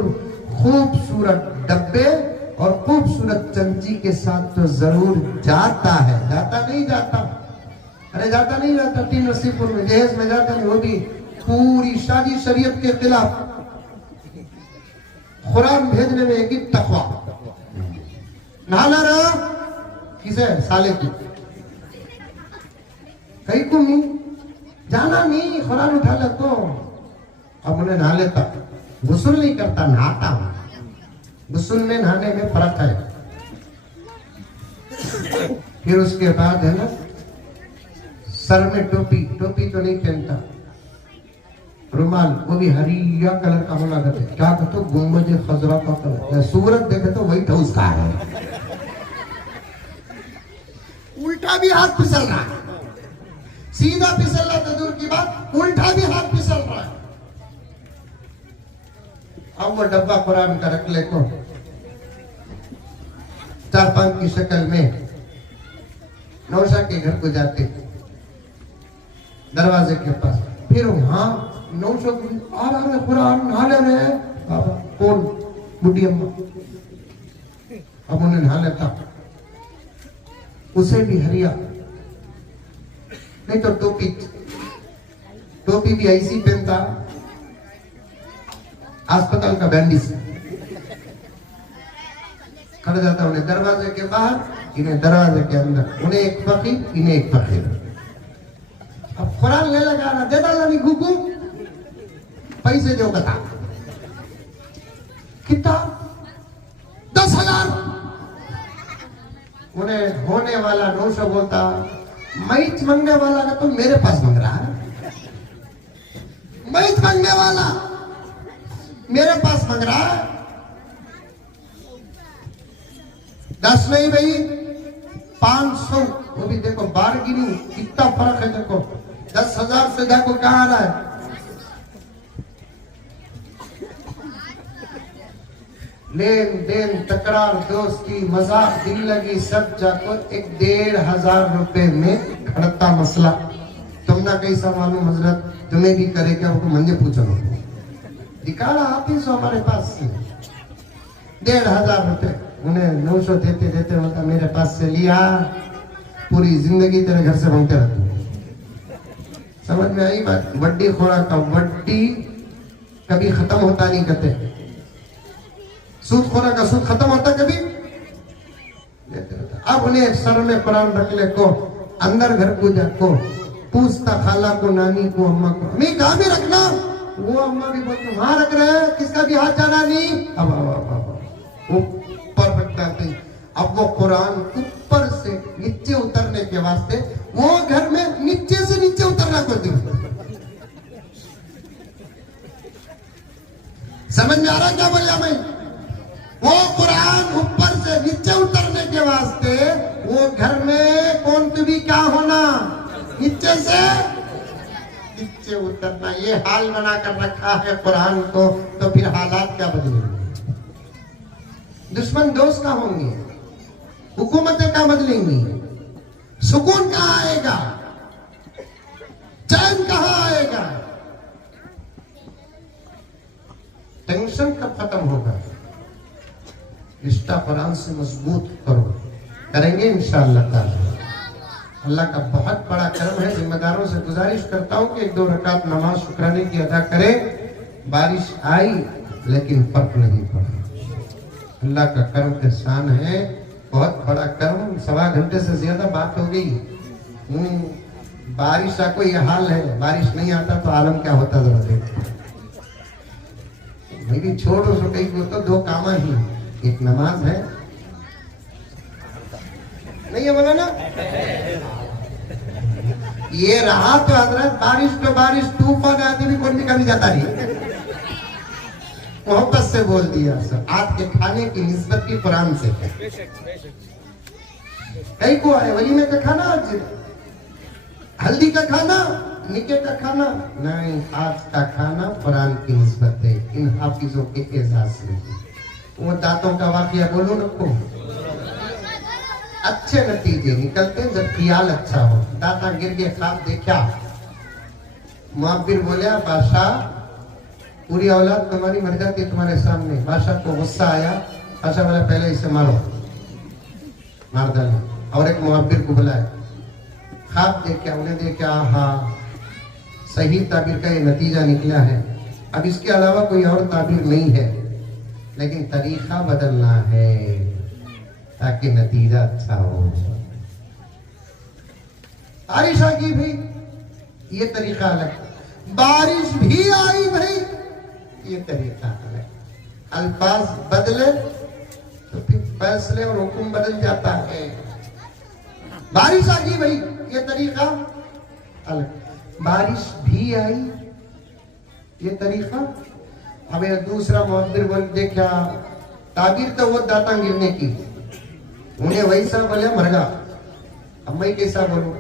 खूबसूरत डब्बे और खूबसूरत चमची के साथ तो जरूर जाता है। जाता नहीं जाता? अरे जाता नहीं जाता? 3 नसीबपुर में जहेज में जाता नहीं, वो भी पूरी शादी शरीयत के खिलाफ। कुरान भेजने में एक ही तकवा। नहाना रहा किसे? साले की कहीं को नहीं जाना, नहीं कुरान उठा ले तो अब उन्हें नहा लेता। गुस्ल नहीं करता, नहाता हूं। गुस्ल में नहाने में फर्क है। फिर उसके बाद है ना, सर में टोपी, टोपी तो नहीं पहनता, रुमाल, वो भी हरिया कलर का होना करते। क्या कहते? गुम्बद खजरा का कलर। सूरत देखे तो व्हाइट हाउस का है। उल्टा भी हाथ फिसल रहा है, सीधा फिसल रहा तो दूर की बात, उल्टा भी हाथ फिसल रहा है। अब वो डब्बा कुरान का रख ले को 4-5 की शक्ल में नौशा के घर को जाते, दरवाजे के पास। फिर वहां नौशा आ रहा है, कुरान नहा ले रहे हैं। बाबा कौन? बुढ़ी अम्मा। अब उन्हें नहा लेता, उसे भी हरिया, नहीं तो टोपी, टोपी भी ऐसी पहनता, अस्पताल का बैंडिस। खड़ा जाता उन्हें दरवाजे के बाहर, इन्हें दरवाजे के अंदर, उन्हें एक फकीर, इन्हें एक फकीर। अब कुरान ले लगा रहा, दे डाला नहीं गुगू, पैसे दो, बता कितना? 10,000। उन्हें होने वाला नौशा बोलता, मैच मांगने वाला का तो मेरे पास मांग रहा है। मैच मांगने वाला मेरे पास मांग रहा है। 10 नहीं भाई, 500। वो भी देखो बारगिनी, कितना फर्क है। देखो 10,000 से देखो कहां आ रहा है। लेन देन, तकरार, दोस्ती, मजाक, दिल लगी, सब जाकर 1,500 रुपए में खड़ता मसला। तुम ना कैसा मालूम हजरत, तुम्हें भी करे क्या? उनको मंजे पूछो, दिखाना आती सो हमारे पास से 1,500 रुपए उन्हें 900 देते देते होता मेरे पास से लिया। पूरी जिंदगी तेरे घर से मांगते रहते। समझ में आई बात? वड्डी खोरा का वड्डी कभी खत्म होता नहीं कहते। सूद खोरा का सूद खत्म होता कभी? अब उन्हें सर में कुरान रख ले को, अंदर घर को जाको पूछता, खाला को, नानी को, अम्मा को, मैं कहा भी रखना। वो अम्मा भी बोलते वहां रख रहे हैं, किसका भी हाथ जाना नहीं। अब वो परफेक्ट आते। अब वो कुरान ऊपर से नीचे उतरने के वास्ते वो घर में नीचे से नीचे उतरना कर दी। समझ में आ रहा क्या बोलिया मैं? वो कुरान ऊपर से नीचे उतरने के वास्ते वो घर में कौन तो भी क्या होना, नीचे से नीचे उतरना। ये हाल बना कर रखा है कुरान को, तो फिर हालात क्या बदलेंगे? दुश्मन दोस्त का होंगे, हुकूमतें क्या बदलेंगी, सुकून कहां आएगा, चैन कहां आएगा, टेंशन कब खत्म होगा? रिश्ता कुरान से मजबूत करो, करेंगे इंशाअल्लाह ताला। अल्लाह का बहुत बड़ा करम है। जिम्मेदारों से गुजारिश करता हूँ कि 1-2 रकात नमाज शुक्राने की अदा करें। बारिश आई लेकिन फर्क नहीं पड़ा। अल्लाह का करम एहसान है, बहुत बड़ा करम। 1.25 घंटे से ज्यादा बात हो गई। बारिश का कोई हाल है, बारिश नहीं आता तो आलम क्या होता जरा देखो। मेरी छोड़ो सो कहीं को तो 2 काम ही, एक नमाज है, नहीं है बोला ना? ये रहा तो हजरत बारिश तो बारिश, तूफान आती भी कौन भी कभी जाता नहीं। मोहब्बत से बोल दिया सर। आज के खाने की निस्बत की कुरान से कई को आए वलीमे का खाना, आज हल्दी का खाना, निके का खाना नहीं, आज का खाना कुरान की निस्बत है इन हाफिजों के एजाज से। वो दांतों का वाकया बोलूं ना को, अच्छे नतीजे निकलते हैं जब ख्याल अच्छा हो। दाता गिर के ख्वाब देखा, मुअब्बिर बोला बादशाह पूरी औलाद तुम्हारी मर जाती तुम्हारे सामने। बादशाह को गुस्सा आया, बादशाह बोला पहले इसे मारो, मार डाले। और एक मुअब्बिर को बुलाया, ख्वाब देखा, उन्हें देखा हाँ सही ताबीर का ये नतीजा निकला है, अब इसके अलावा कोई और ताबीर नहीं है, लेकिन तरीका बदलना है ताकि नतीजा अच्छा हो। बारिश आ गई भाई, ये तरीका अलग। बारिश भी आई भाई, ये तरीका अलग। अल्फाज बदले तो फिर फैसले और हुक्म बदल जाता है। बारिश आ गई भाई, ये तरीका अलग। बारिश भी आई, ये तरीका। अब दूसरा मुअब्बिर बोल देखा, ताबीर तो वो दाता गिरने की, उन्हें वैसा बोले मर गया। अब मैं कैसा बोलूं,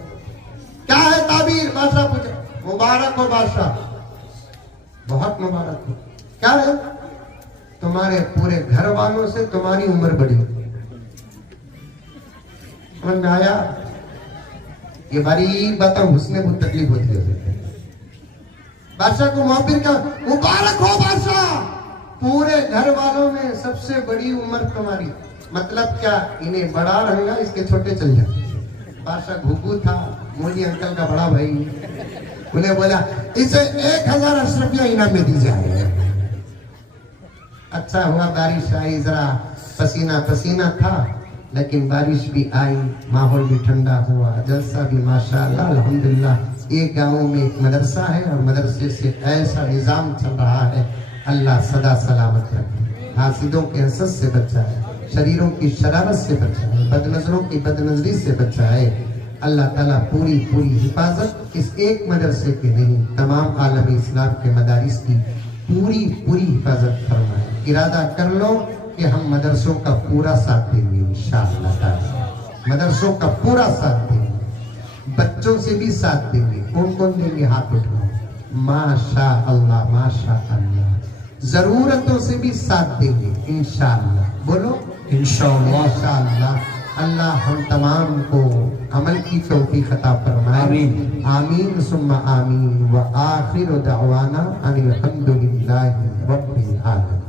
क्या है ताबीर? बादशाह पूछा। मुबारक हो बादशाह, बहुत मुबारक हो। क्या है? तुम्हारे पूरे घर वालों से तुम्हारी उम्र बढ़ी। समझ में आया? ये बारी बताऊं, उसने बहुत तकलीफ होती है बादशाह को। मुअब्बिर का मुबारक हो बादशाह, पूरे घर वालों में सबसे बड़ी उम्र तुम्हारी। मतलब क्या? इन्हें बड़ा रहेगा, इसके छोटे चल जाए। बादशाह घुघू था, मोदी अंकल का बड़ा भाई। उन्हें बोला इसे 1000 अशरफिया इनाम में दी जाए। अच्छा हुआ बारिश आई, जरा पसीना पसीना था, लेकिन बारिश भी आई, माहौल भी ठंडा हुआ, जलसा भी माशाअल्लाह अल्हम्दुलिल्लाह। एक गांव में एक मदरसा है और मदरसे से ऐसा निजाम चल रहा है, अल्लाह सदा सलामत रखे, हासिदों के हसद से बचाए, शरीरों की शरारत से बचाए, बदनजरों की बदनजरी से बचाए। अल्लाह ताला पूरी पूरी हिफाजत इस एक मदरसे की नहीं, तमाम आलम इस्लाम के मदारिस की पूरी पूरी हिफाजत फरमाए। इरादा कर लो कि हम मदरसों का पूरा साथ देंगे इंशाअल्लाह ताला, मदरसों का पूरा साथ देंगे, बच्चों से भी साथ देंगे। कौन कौन देंगे? हाथ उठाओ। माशा अल्लाह, माशा अल्लाह। जरूरतों से भी साथ देंगे इंशाअल्लाह। बोलो इंशाअल्लाह। इंशाअल्लाह। अल्लाह हम तमाम को अमल की तौफीक अता फरमाए। आमीन आमीन सुम्मा आमीन। व आखिर दअवाना अनिल हम्दुलिल्लाहि रब्बिल आलमीन।